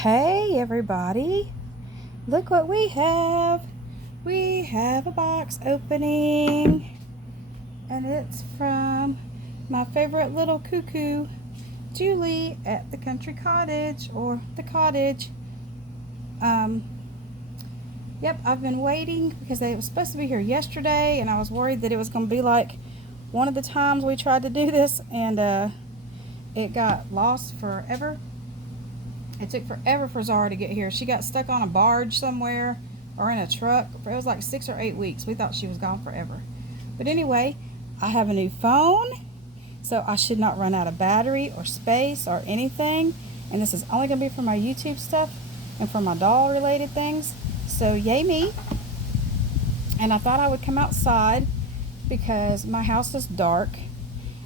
Hey everybody, look what we have. We have a box opening, and it's from my favorite little cuckoo, Julie, at the country cottage, or the cottage. Yep, I've been waiting because they were supposed to be here yesterday, and I was worried that it was going to be like one of the times we tried to do this, and it got lost forever. It took forever for Zara to get here. She got stuck on a barge somewhere or in a truck. It was like 6 or 8 weeks. We thought she was gone forever. But anyway, I have a new phone, so I should not run out of battery or space or anything. And this is only going to be for my YouTube stuff and for my doll related things. So yay me. And I thought I would come outside because my house is dark.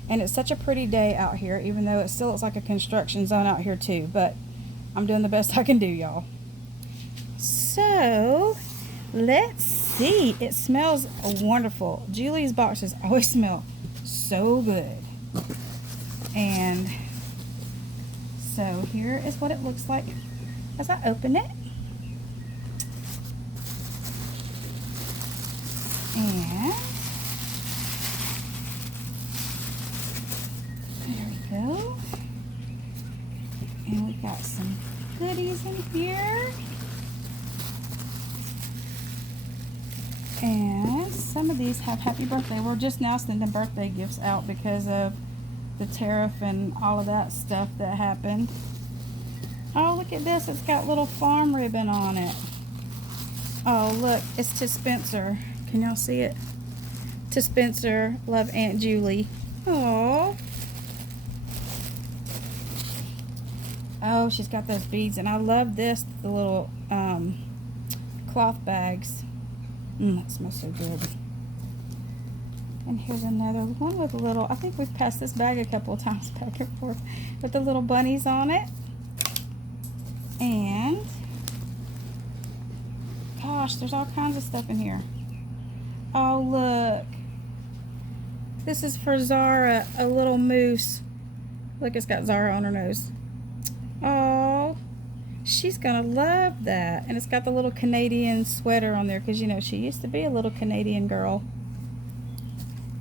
And it's such a pretty day out here, even though it still looks like a construction zone out here too. But I'm doing the best I can do, y'all. So, let's see. It smells wonderful. Julie's boxes always smell so good. And so here is what it looks like as I open it. And there we go. And we got some goodies in here. And some of these have happy birthday. We're just now sending birthday gifts out because of the tariff and all of that stuff that happened. Oh, look at this. It's got little farm ribbon on it. Oh, look. It's to Spencer. Can y'all see it? To Spencer. Love, Aunt Julie. Oh. Oh, she's got those beads, and I love this, the little cloth bags. That smells so good. And here's another one with a little, I think we've passed this bag a couple of times back and forth, with the little bunnies on it. And, gosh, there's all kinds of stuff in here. Oh, look. This is for Zara, a little moose. Look, it's got Zara on her nose. Oh, she's gonna love that. And it's got the little Canadian sweater on there because, you know, she used to be a little Canadian girl.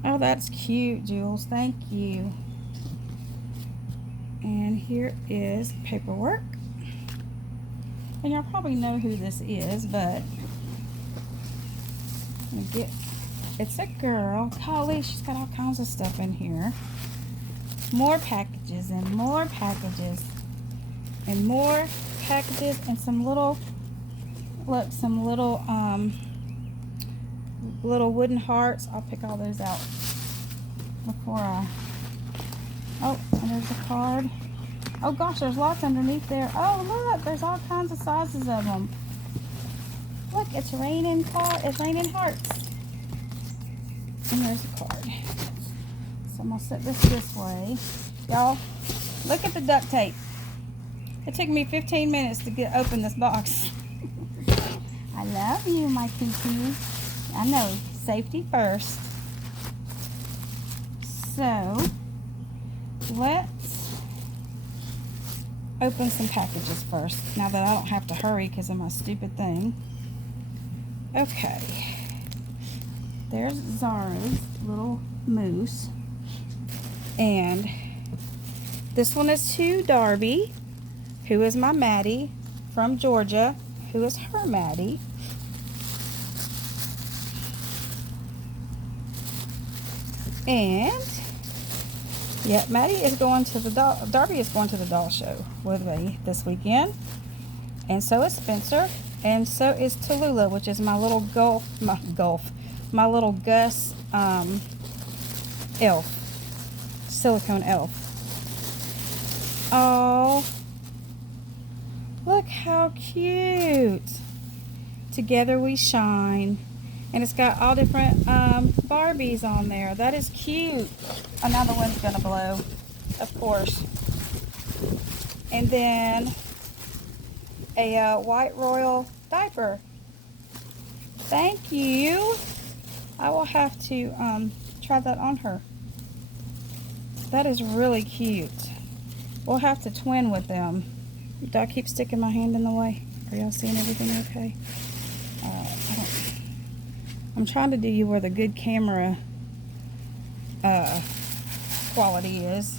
Oh, that's cute, Jules. Thank you. And here is paperwork. And y'all probably know who this is, but it's a girl. Golly, she's got all kinds of stuff in here. More packages and more packages. And more packages and some little, look, some little wooden hearts. I'll pick all those out before oh, and there's a card. Oh gosh, there's lots underneath there. Oh look, there's all kinds of sizes of them. Look, it's raining hearts. And there's a card. So I'm gonna set this way. Y'all, look at the duct tape. It took me 15 minutes to open this box. I love you, my cuckoo. I know, safety first. So, let's open some packages first. Now that I don't have to hurry because of my stupid thing. Okay. There's Zara's little moose. And this one is to Darby, who is my Maddie from Georgia, who is her Maddie. And, yeah, Maddie is going to the Darby is going to the doll show with me this weekend. And so is Spencer. And so is Tallulah, which is my little my little Gus elf, silicone elf. Oh, look how cute. Together we shine. And it's got all different Barbies on there. That is cute. Oh, now the wind's gonna blow, of course. And then a white royal diaper. Thank you. I will have to try that on her. That is really cute. We'll have to twin with them. Do I keep sticking my hand in the way? Are y'all seeing everything okay? I'm trying to do you where the good camera quality is.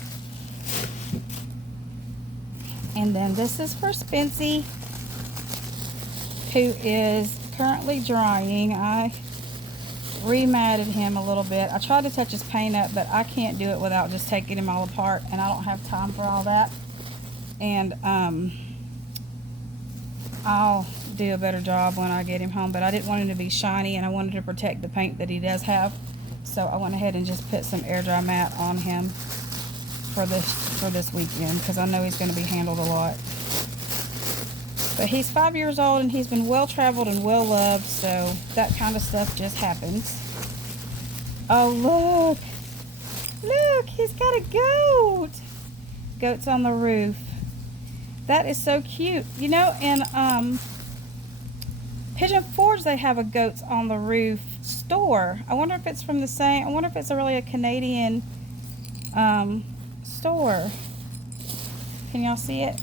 And then this is for Spency, who is currently drying. I rematted him a little bit. I tried to touch his paint up, but I can't do it without just taking him all apart, and I don't have time for all that. And I'll do a better job when I get him home, but I didn't want him to be shiny, and I wanted to protect the paint that he does have, so I went ahead and just put some air dry mat on him for this weekend, because I know he's going to be handled a lot. But he's 5 years old, and he's been well traveled and well loved, so that kind of stuff just happens. Oh, look, he's got a goat. Goat's on the roof. That is so cute. You know, in Pigeon Forge, they have a goats on the roof store. I wonder if it's from the same, I wonder if it's really a Canadian store. Can y'all see it?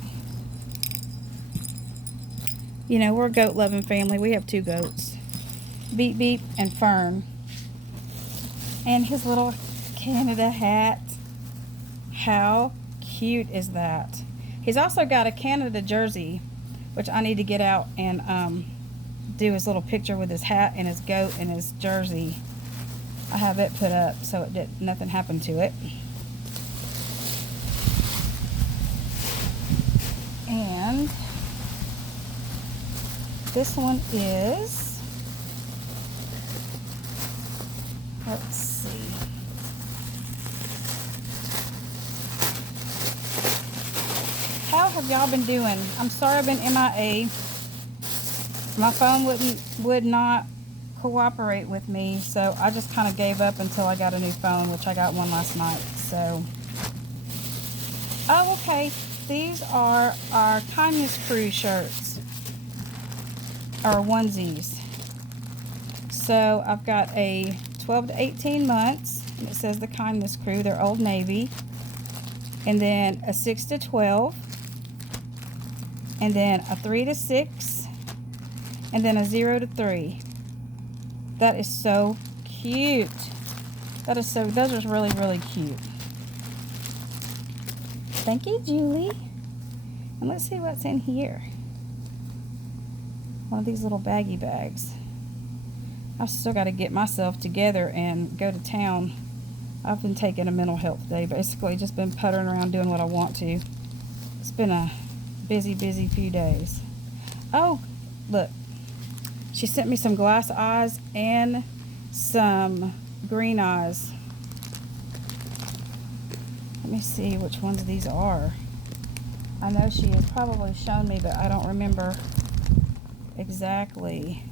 You know, we're a goat loving family. We have 2 goats, Beep Beep and Fern. And his little Canada hat. How cute is that? He's also got a Canada jersey, which I need to get out and do his little picture with his hat and his goat and his jersey. I have it put up so nothing happened to it. And this one is, let's see. How have y'all been doing? I'm sorry I've been MIA. My phone would not cooperate with me, so I just kind of gave up until I got a new phone, which I got one last night. So, oh, okay. These are our Kindness Crew shirts, or onesies. So I've got a 12 to 18 months, and it says the Kindness Crew. They're Old Navy. And then a 6 to 12, and then a 3 to 6, and then a 0 to 3. That is so cute. Those are really, really cute. Thank you, Julie. And let's see what's in here. One of these little baggy bags. I've still got to get myself together and go to town. I've been taking a mental health day, basically just been puttering around doing what I want to. It's been a busy few days. Oh, look. She sent me some glass eyes and some green eyes. Let me see which ones these are. I know she has probably shown me, but I don't remember exactly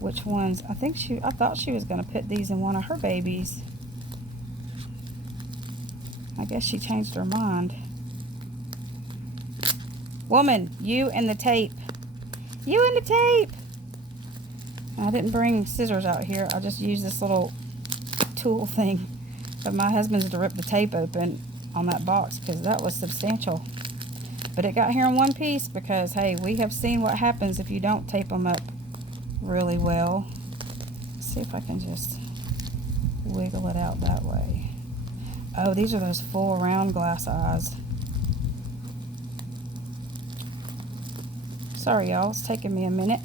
which ones. I thought she was going to put these in one of her babies. I guess she changed her mind. Woman, you and the tape. You and the tape. I didn't bring scissors out here. I just used this little tool thing. But my husband's to rip the tape open on that box because that was substantial. But it got here in one piece because, hey, we have seen what happens if you don't tape them up really well. Let's see if I can just wiggle it out that way. Oh, these are those full round glass eyes. Sorry, y'all. It's taking me a minute.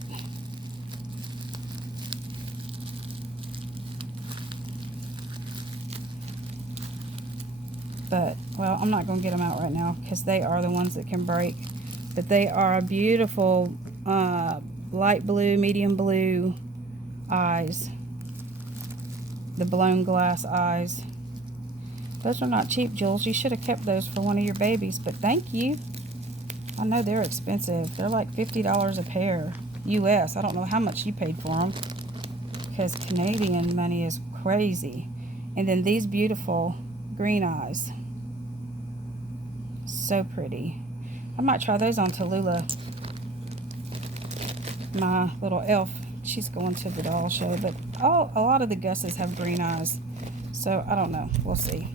But, well, I'm not going to get them out right now because they are the ones that can break. But they are a beautiful light blue, medium blue eyes. The blown glass eyes. Those are not cheap, Jules. You should have kept those for one of your babies, but thank you. I know they're expensive. They're like $50 a pair. US. I don't know how much you paid for them because Canadian money is crazy. And then these beautiful green eyes. So pretty. I might try those on Tallulah. My little elf. She's going to the doll show. But a lot of the Gusses have green eyes. So I don't know. We'll see.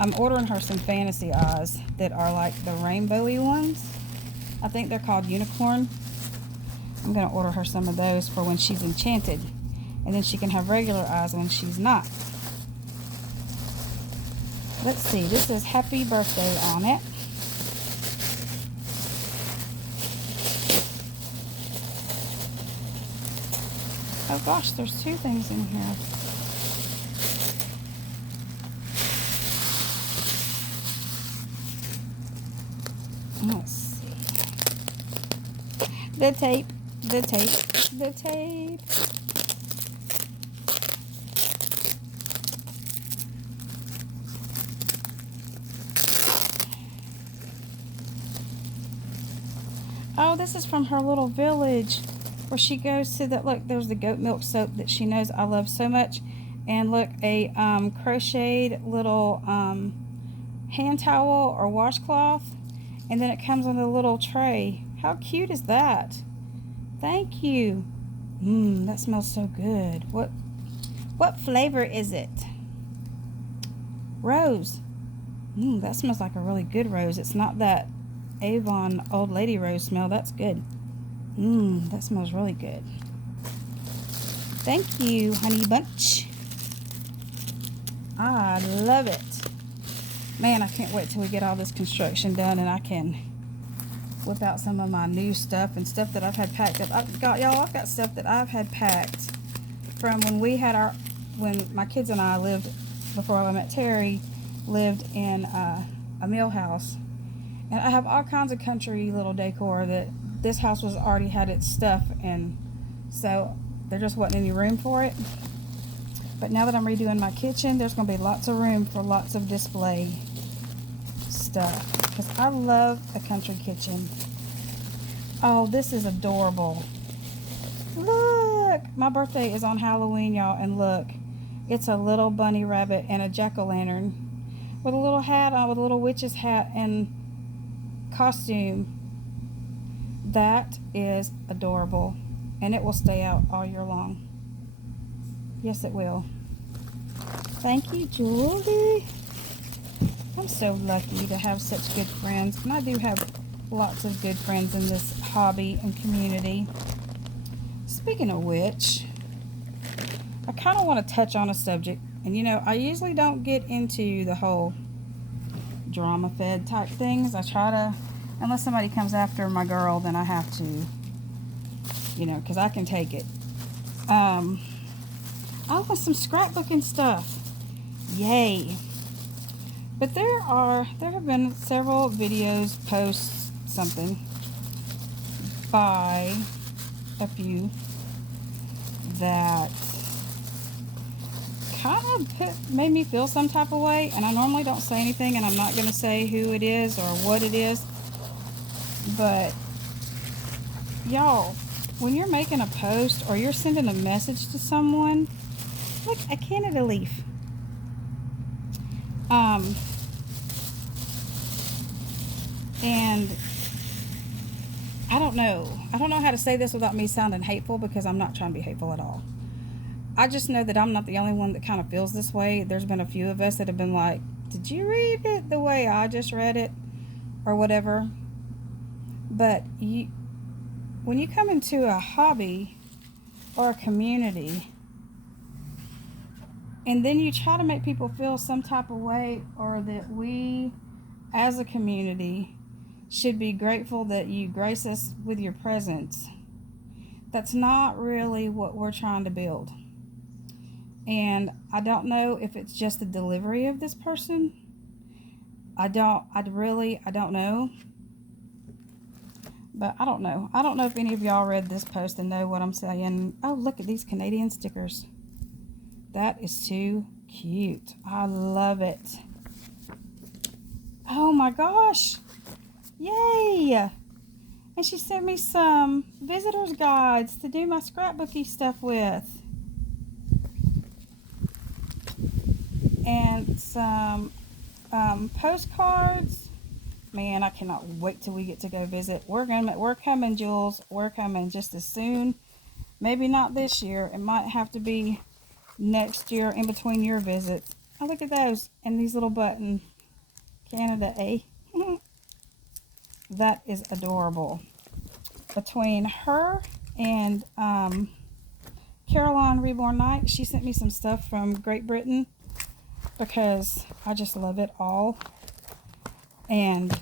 I'm ordering her some fantasy eyes that are like the rainbowy ones. I think they're called unicorn. I'm going to order her some of those for when she's enchanted. And then she can have regular eyes when she's not. Let's see. This says happy birthday on it. Oh gosh, there's 2 things in here. Let's see. The tape. Oh, this is from her little village where she goes to that. Look, there's the goat milk soap that she knows I love so much. And look, a crocheted little hand towel or washcloth. And then it comes on a little tray. How cute is that? Thank you. That smells so good. What flavor is it? Rose. That smells like a really good rose. It's not that Avon old lady rose smell. That's good. That smells really good. Thank you, honey bunch. I love it. Man, I can't wait till we get all this construction done and I can whip out some of my new stuff and stuff that I've had packed up. I've got stuff that I've had packed from when when my kids and I lived, before I met Terry, lived in a mill house. And I have all kinds of country little decor that this house was already had its stuff, and so there just wasn't any room for it. But now that I'm redoing my kitchen, there's going to be lots of room for lots of display stuff, because I love a country kitchen. Oh, this is adorable. Look, my birthday is on Halloween, y'all, and look, it's a little bunny rabbit and a jack-o'-lantern with a little hat on, with a little witch's hat and costume. That is adorable, and it will stay out all year long. Yes, it will. Thank you, Julie. I'm so lucky to have such good friends, and I do have lots of good friends in this hobby and community. Speaking of which, I kind of want to touch on a subject, and you know, I usually don't get into the whole drama-fed type things. I try to, unless somebody comes after my girl, then I have to, you know, because I can take it. I want some scrapbooking stuff. Yay. But there have been several videos, posts, something, by a few that kind of made me feel some type of way, and I normally don't say anything, and I'm not going to say who it is or what it is, but y'all, when you're making a post or you're sending a message to someone, like a Canada leaf, and I don't know how to say this without me sounding hateful, because I'm not trying to be hateful at all. I just know that I'm not the only one that kind of feels this way. There's been a few of us that have been like, did you read it the way I just read it, or whatever? But when you come into a hobby or a community, and then you try to make people feel some type of way, or that we as a community should be grateful that you grace us with your presence, that's not really what we're trying to build. And I don't know if it's just the delivery of this person. I don't know. But I don't know. I don't know if any of y'all read this post and know what I'm saying. Oh, look at these Canadian stickers. That is too cute. I love it. Oh my gosh. Yay. And she sent me some visitor's guides to do my scrapbooky stuff with. And some postcards. Man, I cannot wait till we get to go visit. We're coming, Jules. We're coming just as soon. Maybe not this year. It might have to be next year in between your visits. Oh, look at those. And these little button. Canada A. That is adorable. Between her and Caroline Reborn Knight, she sent me some stuff from Great Britain because I just love it all. And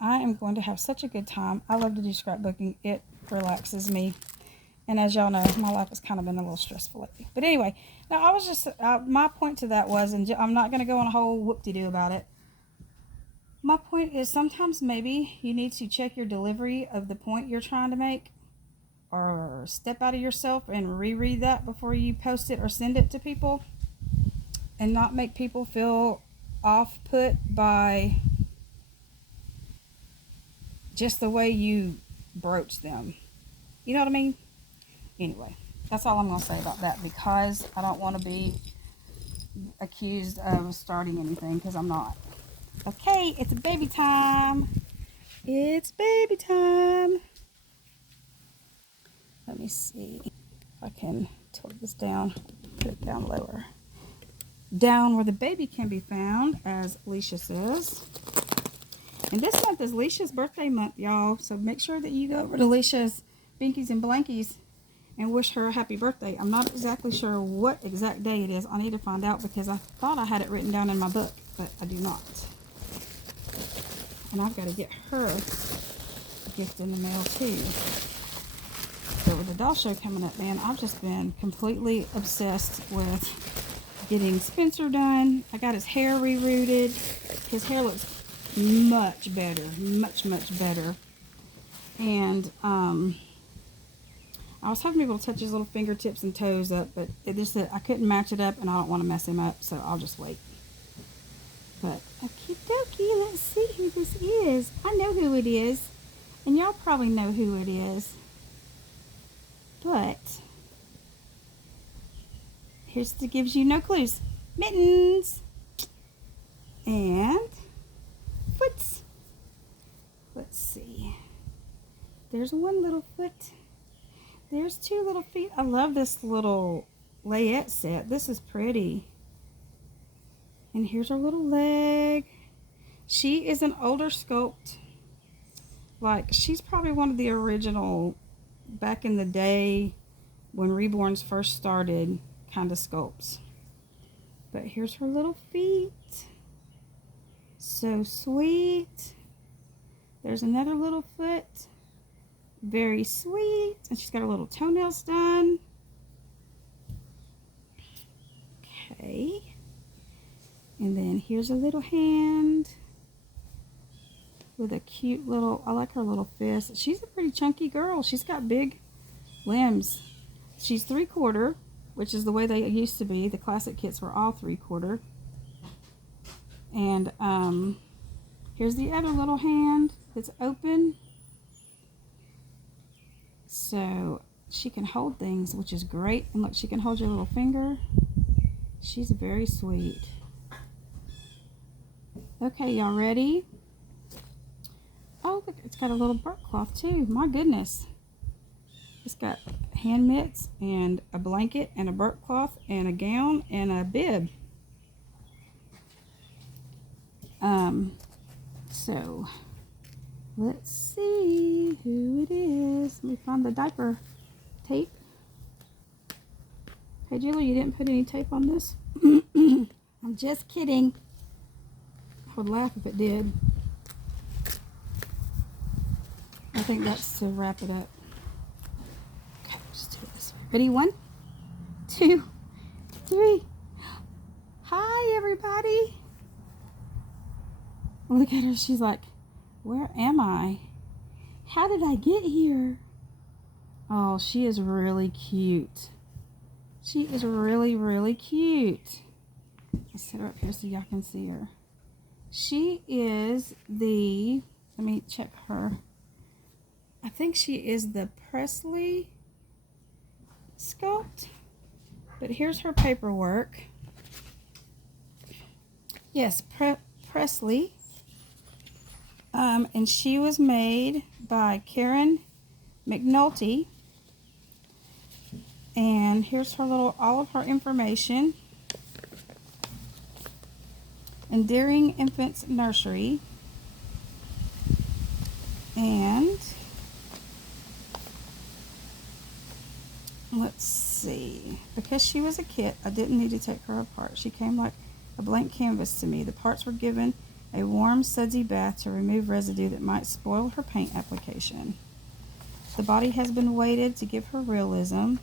I am going to have such a good time. I love to do scrapbooking. It relaxes me. And as y'all know, my life has kind of been a little stressful lately. But anyway, now I was just, my point to that was, and I'm not going to go on a whole whoop-de-doo about it. My point is sometimes maybe you need to check your delivery of the point you're trying to make, or step out of yourself and reread that before you post it or send it to people, and not make people feel off put by just the way you broach them. You know what I mean? Anyway, that's all I'm going to say about that, because I don't want to be accused of starting anything, because I'm not. Okay, it's baby time. It's baby time. Let me see if I can tilt this down, put it down lower. Down where the baby can be found, as Alicia says. And this month is Alicia's birthday month, y'all. So make sure that you go over to Alicia's Binkies and Blankies and wish her a happy birthday. I'm not exactly sure what exact day it is. I need to find out, because I thought I had it written down in my book, but I do not. And I've got to get her a gift in the mail too. So with the doll show coming up, man, I've just been completely obsessed with getting Spencer done. I got his hair re-rooted. His hair looks much better, much better. And I was having people touch his little fingertips and toes up, but I couldn't match it up, and I don't want to mess him up, so I'll just wait. But okie dokie, let's see who this is. I know who it is, and y'all probably know who it is. But gives you no clues. Mittens and Foots. Let's see. There's one little foot. There's two little feet. I love this little layette set. This is pretty. And here's her little leg. She is an older sculpt. Like, she's probably one of the original, back in the day when Reborns first started, kind of sculpts. But here's her little feet. So sweet. There's another little foot. Very sweet. And she's got her little toenails done. Okay. And then here's a little hand with a cute little, I like her little fist. She's a pretty chunky girl. She's got big limbs. She's 3/4, which is the way they used to be. The classic kits were all 3/4. And here's the other little hand that's open. So she can hold things, which is great. And look, she can hold your little finger. She's very sweet. Okay, y'all ready? Oh, look, it's got a little burp cloth too. My goodness. It's got hand mitts and a blanket and a burp cloth and a gown and a bib. So let's see who it is. Let me find the diaper tape. Hey, Julie, you didn't put any tape on this? I'm just kidding. I would laugh if it did. I think that's to wrap it up. Okay, just do it this way. Ready? 1, 2, 3. Hi, everybody. Look at her. She's like, where am I? How did I get here? Oh, she is really cute. She is really cute. Let's set her up here so y'all can see her. She is the, let me check her. I think she is the Presley sculpt. But here's her paperwork. Yes, Presley. And she was made by Karen McNulty. And here's her little, all of her information. Endearing Infants Nursery. And let's see. Because she was a kit, I didn't need to take her apart. She came like a blank canvas to me. The parts were given a warm, sudsy bath to remove residue that might spoil her paint application. The body has been weighted to give her realism.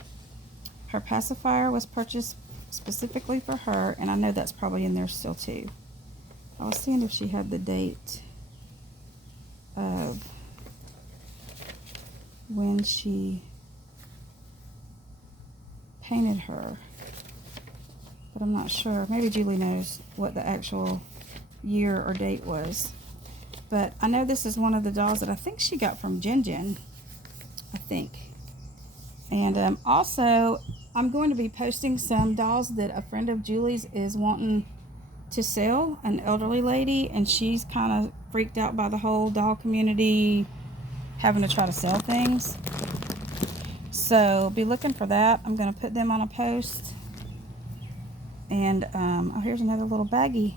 Her pacifier was purchased specifically for her, and I know that's probably in there still too. I was seeing if she had the date of when she painted her, but I'm not sure. Maybe Julie knows what the actual year or date was. But I know this is one of the dolls that I think she got from Jin Jin, I think. And also, I'm going to be posting some dolls that a friend of Julie's is wanting to sell, an elderly lady, and she's kind of freaked out by the whole doll community having to try to sell things. So be looking for that. I'm going to put them on a post. And oh, here's another little baggie,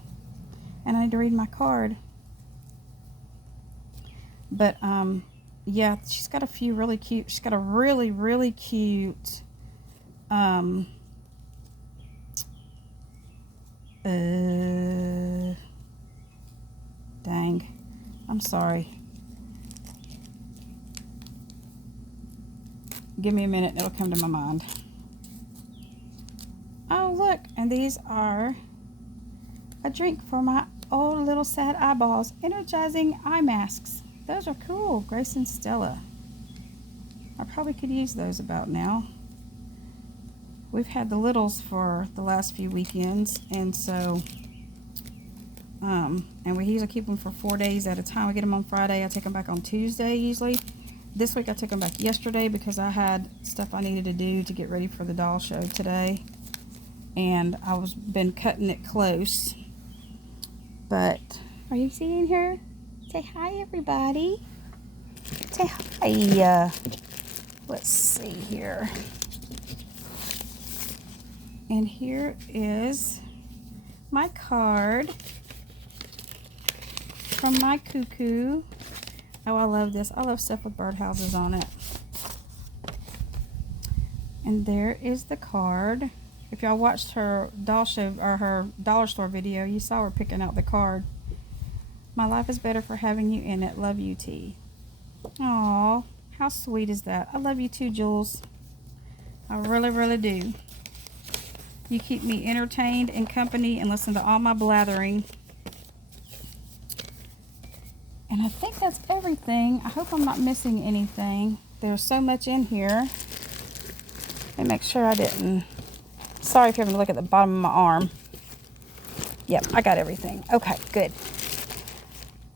and I need to read my card. But yeah, she's got a few really cute. She's got a really cute dang, I'm sorry. Give me a minute, it'll come to my mind. Oh, look, and these are a drink for my old little sad eyeballs. Energizing eye masks. Those are cool. Grace and Stella. I probably could use those about now. We've had the littles for the last few weekends, and so and we usually keep them for 4 days at a time. We get them on Friday. I take them back on Tuesday usually. This week I took them back yesterday because I had stuff I needed to do to get ready for the doll show today, and I was been cutting it close. But are you seeing her? Say hi, everybody. Say hi. Let's see here. And here is my card from my cuckoo. Oh, I love this. I love stuff with birdhouses on it. And there is the card. If y'all watched her doll show or her dollar store video, you saw her picking out the card. My life is better for having you in it. Love you, T. Aw, how sweet is that? I love you too, Jules. I really do. You keep me entertained and company and listen to all my blathering. And I think that's everything. I hope I'm not missing anything. There's so much in here. Let me make sure I didn't. Sorry if you're having to look at the bottom of my arm. Yep, I got everything. Okay, good.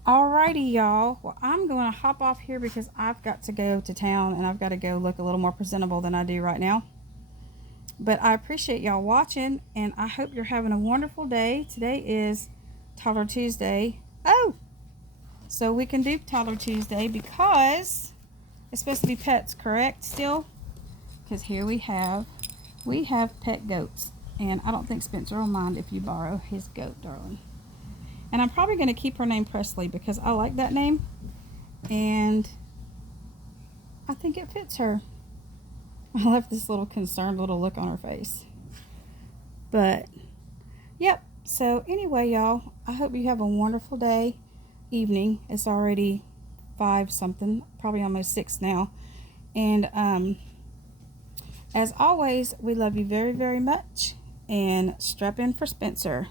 Alrighty, y'all. Well, I'm going to hop off here because I've got to go to town and I've got to go look a little more presentable than I do right now. But I appreciate y'all watching, and I hope you're having a wonderful day. Today is Toddler Tuesday. Oh! So we can do Toddler Tuesday because it's supposed to be pets, correct, still? Because here we have pet goats. And I don't think Spencer will mind if you borrow his goat, darling. And I'm probably going to keep her name Presley because I like that name. And I think it fits her. I left this little concerned little look on her face. But, yep. So anyway, y'all, I hope you have a wonderful day, evening. It's already 5 something, probably almost 6 now. And as always, we love you very much. And strap in for Spencer.